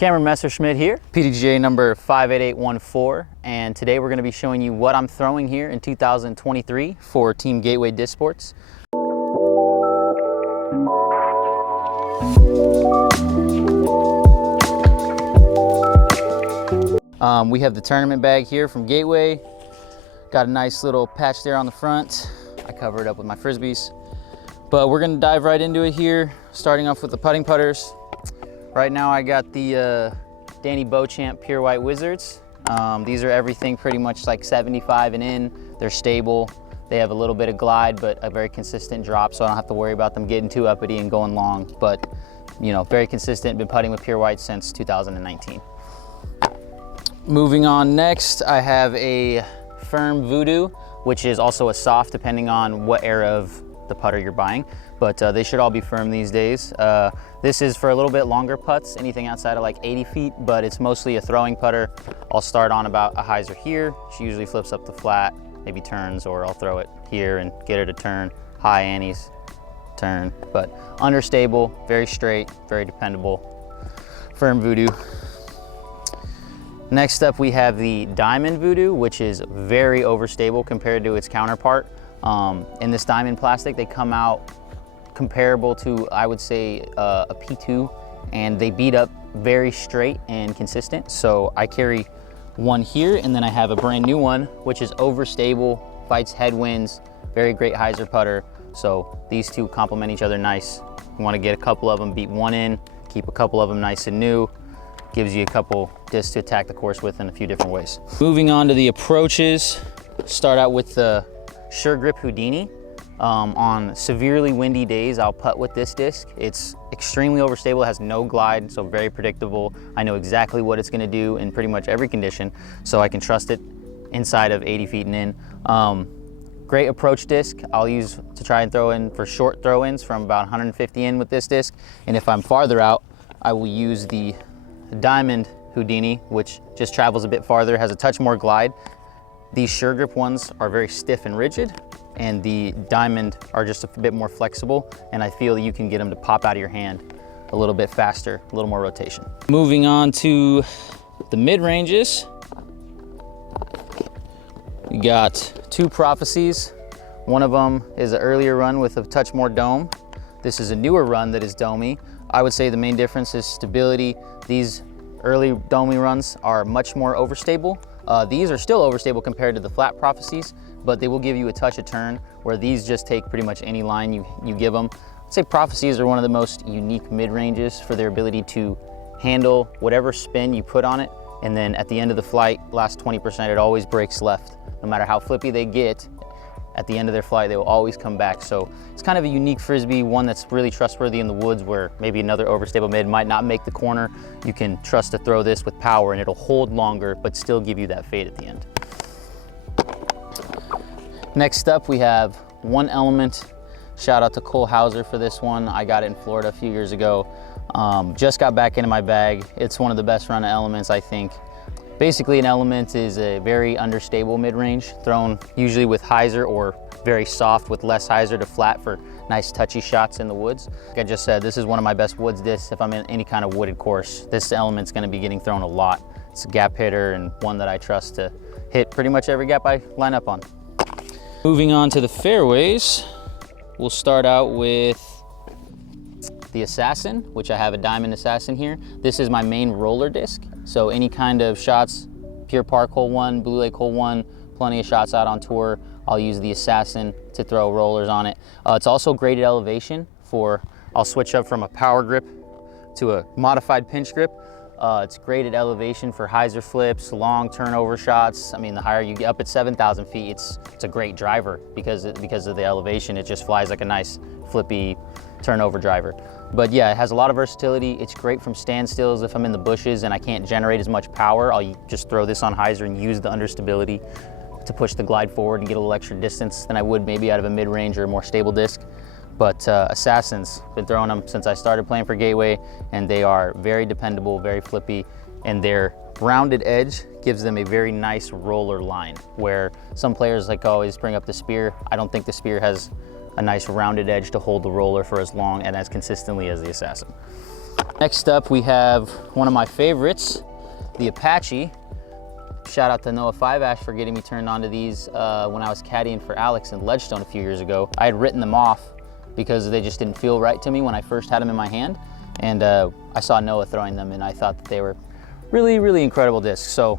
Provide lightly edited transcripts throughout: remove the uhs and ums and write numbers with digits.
Cameron Messerschmidt here, PDGA number 58814, and today we're going to be showing you what I'm throwing here in 2023 for Team Gateway Disc Sports. We have the tournament bag here from Gateway. Got a nice little patch there on the front. I cover it up with my Frisbees. But we're going to dive right into it here, starting off with the putting putters. Right now I got the Danny Beauchamp Pure White Wizards. These are everything pretty much like 75 and in. They're stable. They have a little bit of glide, but a very consistent drop, so I don't have to worry about them getting too uppity and going long. But, you know, very consistent. Been putting with Pure White since 2019. Moving on next, I have a firm Voodoo, which is also a soft depending on what era of the putter you're buying, but they should all be firm these days. This is for a little bit longer putts, anything outside of like 80 feet, but it's mostly a throwing putter. I'll start on about a hyzer here. She usually flips up the flat, maybe turns, or I'll throw it here and get her to turn, high anties, turn, but understable, very straight, very dependable, firm Voodoo. Next up, we have the Diamond Voodoo, which is very overstable compared to its counterpart. In this diamond plastic, they come out comparable to, I would say, a P2, and they beat up very straight and consistent. So I carry one here, and then I have a brand new one, which is overstable, fights headwinds, very great hyzer putter. So these two complement each other nice. You want to get a couple of them, beat one in, keep a couple of them nice and new. Gives you a couple discs to attack the course with in a few different ways. Moving on to the approaches, start out with the Sure Grip Houdini. On severely windy days, I'll putt with this disc. It's extremely overstable, it has no glide, so very predictable. I know exactly what it's gonna do in pretty much every condition, so I can trust it inside of 80 feet and in. Great approach disc I'll use to try and throw in for short throw-ins from about 150 in with this disc. And if I'm farther out, I will use the Diamond Houdini, which just travels a bit farther, has a touch more glide. These Sure Grip ones are very stiff and rigid, and the Diamond are just a bit more flexible, and I feel that you can get them to pop out of your hand a little bit faster, a little more rotation. Moving on to the mid-ranges, we got two Prophecies. One of them is an earlier run with a touch more dome. This is a newer run that is domey. I would say the main difference is stability. These early domey runs are much more overstable. These are still overstable compared to the flat Prophecies, but they will give you a touch of turn, where these just take pretty much any line you give them. I'd say Prophecies are one of the most unique mid-ranges for their ability to handle whatever spin you put on it, and then at the end of the flight, last 20%, it always breaks left. No matter how flippy they get, at the end of their flight, they will always come back. So it's kind of a unique Frisbee, one that's really trustworthy in the woods where maybe another overstable mid might not make the corner. You can trust to throw this with power and it'll hold longer, but still give you that fade at the end. Next up, we have One Element. Shout out to Cole Hauser for this one. I got it in Florida a few years ago. Just got back into my bag. It's one of the best run of elements, I think. Basically, an element is a very understable mid-range, thrown usually with hyzer or very soft with less hyzer to flat for nice touchy shots in the woods. Like I just said, this is one of my best woods discs if I'm in any kind of wooded course. This element's gonna be getting thrown a lot. It's a gap hitter and one that I trust to hit pretty much every gap I line up on. Moving on to the fairways, we'll start out with the Assassin, which I have a Diamond Assassin here. This is my main roller disc. So any kind of shots, Pure Park hole one, Blue Lake hole one, plenty of shots out on tour, I'll use the Assassin to throw rollers on it. It's also graded elevation for, I'll switch up from a power grip to a modified pinch grip. It's graded elevation for hyzer flips, long turnover shots. I mean, the higher you get up at 7,000 feet, it's a great driver because of the elevation. It just flies like a nice flippy turnover driver. But yeah, it has a lot of versatility. It's great from standstills if I'm in the bushes and I can't generate as much power. I'll just throw this on hyzer and use the understability to push the glide forward and get a little extra distance than I would maybe out of a mid-range or a more stable disc. But Assassins, been throwing them since I started playing for Gateway, and they are very dependable, very flippy, and their rounded edge gives them a very nice roller line, where some players like always bring up the Spear. I don't think the Spear has a nice rounded edge to hold the roller for as long and as consistently as the Assassin. Next up, we have one of my favorites, the Apache. Shout out to Noah 5-Ash for getting me turned on to these when I was caddying for Alex in Ledgestone a few years ago. I had written them off because they just didn't feel right to me when I first had them in my hand. And I saw Noah throwing them and I thought that they were really, really incredible discs. So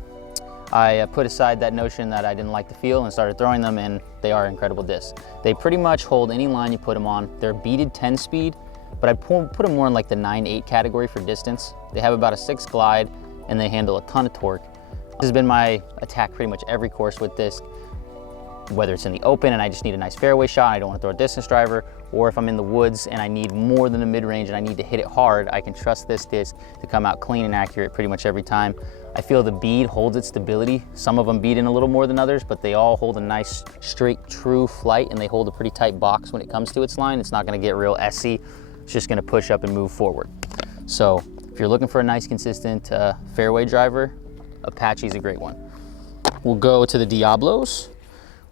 I put aside that notion that I didn't like the feel and started throwing them, and they are incredible discs. They pretty much hold any line you put them on. They're beaded 10 speed, but I put them more in like the 9-8 category for distance. They have about a 6 glide and they handle a ton of torque. This has been my attack pretty much every course with this, whether it's in the open and I just need a nice fairway shot, I don't want to throw a distance driver, or if I'm in the woods and I need more than a mid-range and I need to hit it hard, I can trust this disc to come out clean and accurate pretty much every time. I feel the bead holds its stability. Some of them bead in a little more than others, but they all hold a nice, straight, true flight, and they hold a pretty tight box when it comes to its line. It's not gonna get real SC. It's just gonna push up and move forward. So if you're looking for a nice, consistent fairway driver, Apache's a great one. We'll go to the Diablos,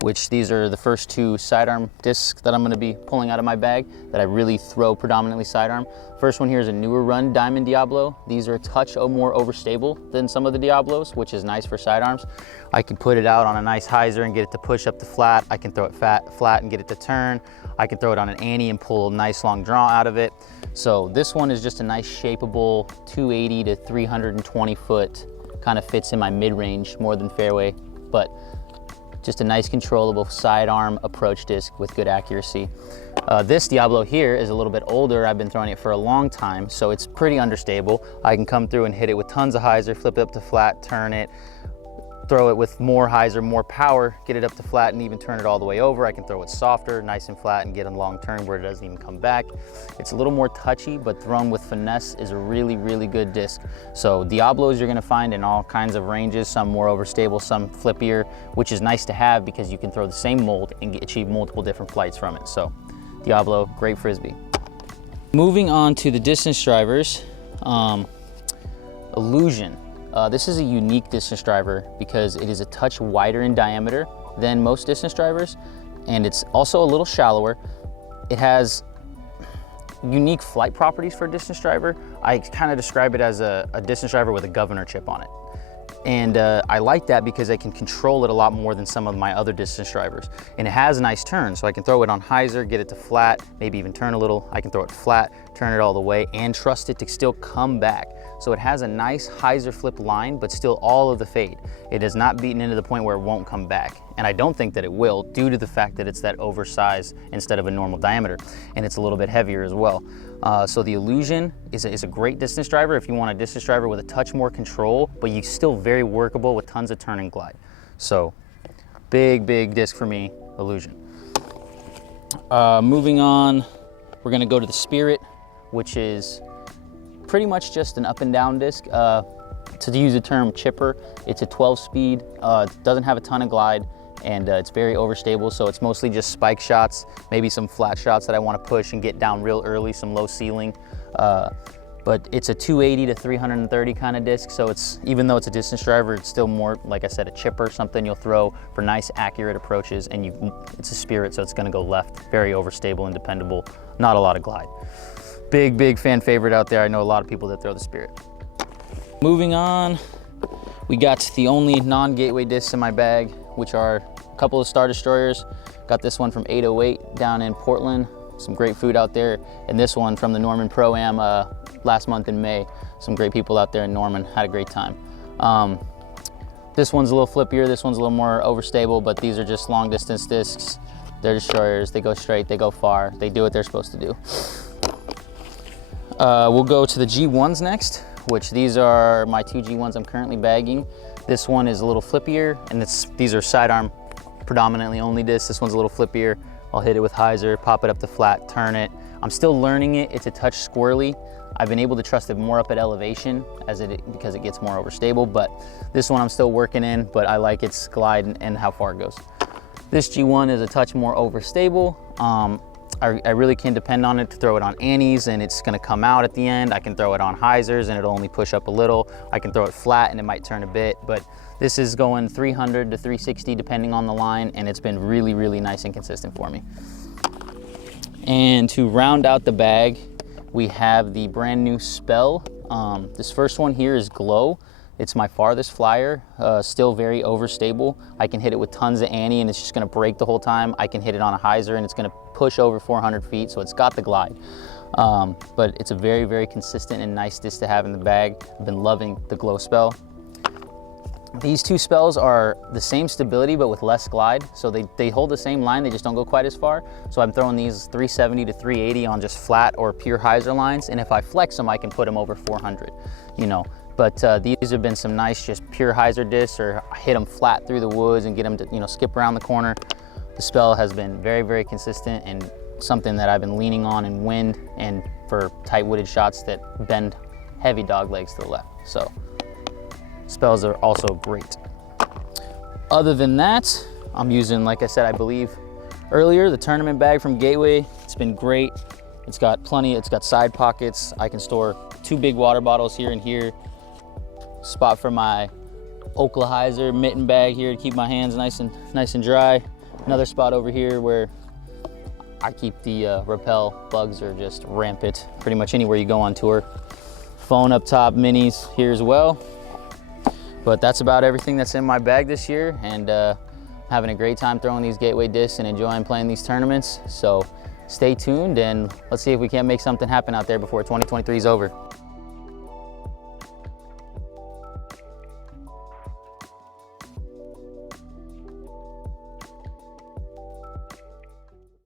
which these are the first 2 sidearm discs that I'm gonna be pulling out of my bag that I really throw predominantly sidearm. First one here is a newer run Diamond Diablo. These are a touch more overstable than some of the Diablos, which is nice for sidearms. I can put it out on a nice hyzer and get it to push up to flat. I can throw it flat and get it to turn. I can throw it on an ante and pull a nice long draw out of it. So this one is just a nice shapeable 280 to 320 foot, kind of fits in my mid-range more than fairway, but just a nice controllable sidearm approach disc with good accuracy. This Diablo here is a little bit older. I've been throwing it for a long time, so it's pretty understable. I can come through and hit it with tons of hyzer, flip it up to flat, turn it, throw it with more hyzer, more power, get it up to flat and even turn it all the way over. I can throw it softer, nice and flat, and get a long turn where it doesn't even come back. It's a little more touchy, but thrown with finesse is a really, really good disc. So Diablos you're gonna find in all kinds of ranges, some more overstable, some flippier, which is nice to have because you can throw the same mold and achieve multiple different flights from it. So Diablo, great Frisbee. Moving on to the distance drivers, Illusion. This is a unique distance driver because it is a touch wider in diameter than most distance drivers, and it's also a little shallower. It has unique flight properties for a distance driver. I kind of describe it as a distance driver with a governor chip on it. And I like that because I can control it a lot more than some of my other distance drivers. And it has a nice turn, so I can throw it on hyzer, get it to flat, maybe even turn a little. I can throw it flat, turn it all the way, and trust it to still come back. So it has a nice hyzer flip line, but still all of the fade. It is not beaten into the point where it won't come back. And I don't think that it will, due to the fact that it's that oversized instead of a normal diameter. And it's a little bit heavier as well. So the Illusion is a great distance driver if you want a distance driver with a touch more control, but you still very workable with tons of turn and glide. So big, big disc for me, Illusion. Moving on, we're gonna go to the Spirit, which is pretty much just an up and down disc. To use the term chipper, it's a 12 speed, doesn't have a ton of glide, and it's very overstable, so it's mostly just spike shots, maybe some flat shots that I want to push and get down real early, some low ceiling. But it's a 280 to 330 kind of disc, so it's, even though it's a distance driver, it's still more, like I said, a chipper, something you'll throw for nice, accurate approaches, and it's a Spirit, so it's gonna go left, very overstable and dependable, not a lot of glide. Big, big fan favorite out there. I know a lot of people that throw the Spirit. Moving on, we got the only non-gateway discs in my bag, which are a couple of Star Destroyers. Got this one from 808 down in Portland. Some great food out there. And this one from the Norman Pro-Am last month in May. Some great people out there in Norman, had a great time. This one's a little flippier, this one's a little more overstable, but these are just long distance discs. They're Destroyers, they go straight, they go far, they do what they're supposed to do. We'll go to the G1s next, which these are my 2 G1s I'm currently bagging. This one is a little flippier, and these are sidearm predominantly only discs. This one's a little flippier. I'll hit it with hyzer, pop it up to flat, turn it. I'm still learning it. It's a touch squirrely. I've been able to trust it more up at elevation because it gets more overstable, but this one I'm still working in, but I like its glide and how far it goes. This G1 is a touch more overstable. I really can depend on it to throw it on antes and it's gonna come out at the end. I can throw it on hyzers and it'll only push up a little. I can throw it flat and it might turn a bit, but this is going 300 to 360 depending on the line, and it's been really, really nice and consistent for me. And to round out the bag, we have the brand new Spell. This first one here is Glow. It's my farthest flyer, still very overstable. I can hit it with tons of ante and it's just gonna break the whole time. I can hit it on a hyzer and it's gonna push over 400 feet, so it's got the glide. But it's a very, very consistent and nice disc to have in the bag. I've been loving the Glow Spell. These two spells are the same stability, but with less glide. So they hold the same line, they just don't go quite as far. So I'm throwing these 370 to 380 on just flat or pure hyzer lines. And if I flex them, I can put them over 400, you know. But these have been some nice, just pure hyzer discs, or hit them flat through the woods and get them to, you know, skip around the corner. The Spell has been very, very consistent and something that I've been leaning on in wind and for tight wooded shots that bend heavy dog legs to the left. So Spells are also great. Other than that, I'm using, like I said, I believe earlier, the tournament bag from Gateway. It's been great. It's got plenty, it's got side pockets. I can store 2 big water bottles here and here. Spot for my Oklahizer mitten bag here to keep my hands nice and dry. Another spot over here where I keep the rappel. Bugs are just rampant pretty much anywhere you go on tour. Phone up top, minis here as well. But that's about everything that's in my bag this year, and having a great time throwing these Gateway discs and enjoying playing these tournaments. So stay tuned and let's see if we can't make something happen out there before 2023 is over.